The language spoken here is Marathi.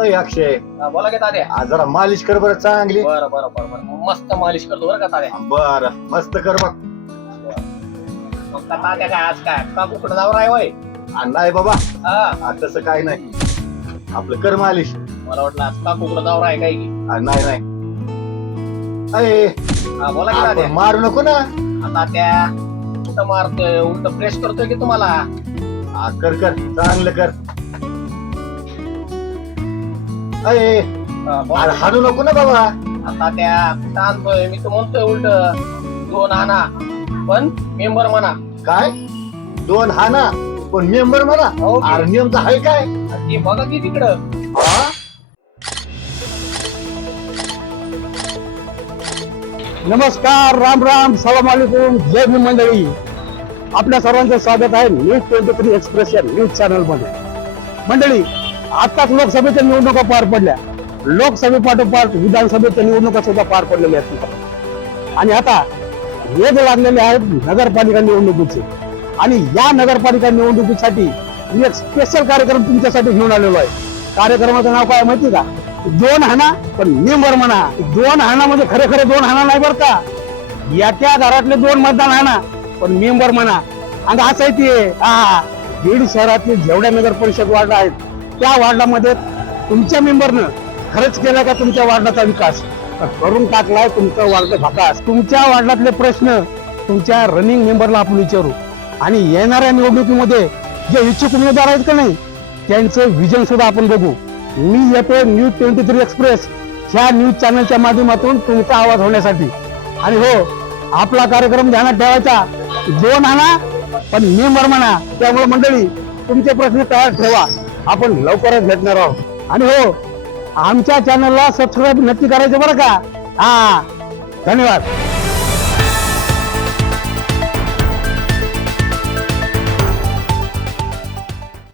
अय अक्षय. हा, बोला की तात्या. आज जरा मालिश कर बरं चांगली. बरं बरं बरं बरं. मस्त मालिश करतो बरं का तात्या? बर मस्त कर बघ. मग का तात्या काय आज काय? का कुकडं जावर आहे वय आ, नाही बाबा. हा. आ, तसं काय नाही. आपलं कर मालिश. मला वाटलं आज का कुकडं जावर आहे काय की? आ, नाही नाही. अय. हा बोला की आपण तात्या. मारू नको ना. हा, तात्या कुठं मारतोय? उलट प्रेस करतोय की तुम्हाला? आ, कर कर. चांगलं कर. अरे हाणू नको ना बाबा. हा, तात्या सांगतोय मी तर म्हणतोय उलट दोन आणा पण मेंबर म्हणा. काय? दोन हाना पण मेंबर म्हणा. हो. की? अरे नेमकं आहे काय? ते बघा की तिकडं. हा? नमस्कार राम राम सलाम वालेकुम जय भीम मंडळी. आपल्या सर्वांचं स्वागत आहे न्यूज ट्वेंटी थ्री एक्सप्रेस या न्यूज चॅनलमध्ये मंडळी आताच लोकसभेच्या निवडणुका पार पडल्या. लोकसभेपाठोपाठ विधानसभेच्या निवडणुका सुद्धा पार पडलेल्या आहेत. आणि आता वेग लागलेले आहेत नगरपालिका निवडणुकीचे आणि या नगरपालिका निवडणुकीसाठी मी एक स्पेशल कार्यक्रम तुमच्यासाठी घेऊन आलेलो आहे. कार्यक्रमाचं नाव काय माहिती का? दोन हाना पण मेंबर म्हणा. दोन हाना म्हणजे खरे खरे दोन हाना नाही बरं का? याच्या घरातले दोन मतदान हाना पण मेंबर म्हणा. आणि असं आहे ते हा बीड शहरातील जेवढ्या नगर परिषद वार्ड आहेत त्या वार्डामध्ये तुमच्या मेंबरनं खरंच केला का तुमच्या वार्डाचा विकास? तर करून टाकलाय तुमचा वार्ड भकास. तुमच्या वार्डातले प्रश्न तुमच्या रनिंग मेंबरला आपण विचारू. आणि येणाऱ्या निवडणुकीमध्ये जे इच्छुक उमेदवार आहेत का नाही त्यांचं विजन सुद्धा आपण बघू. मी येतो न्यूज ट्वेंटी थ्री एक्सप्रेस ह्या न्यूज चॅनलच्या माध्यमातून तुमचा आवाज होण्यासाठी. आणि हो आपला कार्यक्रम ध्यानात ठेवायचा. दोन आणा पण मेंबर म्हणा. त्यामुळे मंडळी तुमचे प्रश्न तयार ठेवा. आपण लवकरच भेटणार आहोत. आणि हो आमच्या चॅनलला सबस्क्राईब नक्की करायचं बरं का? हा धन्यवाद.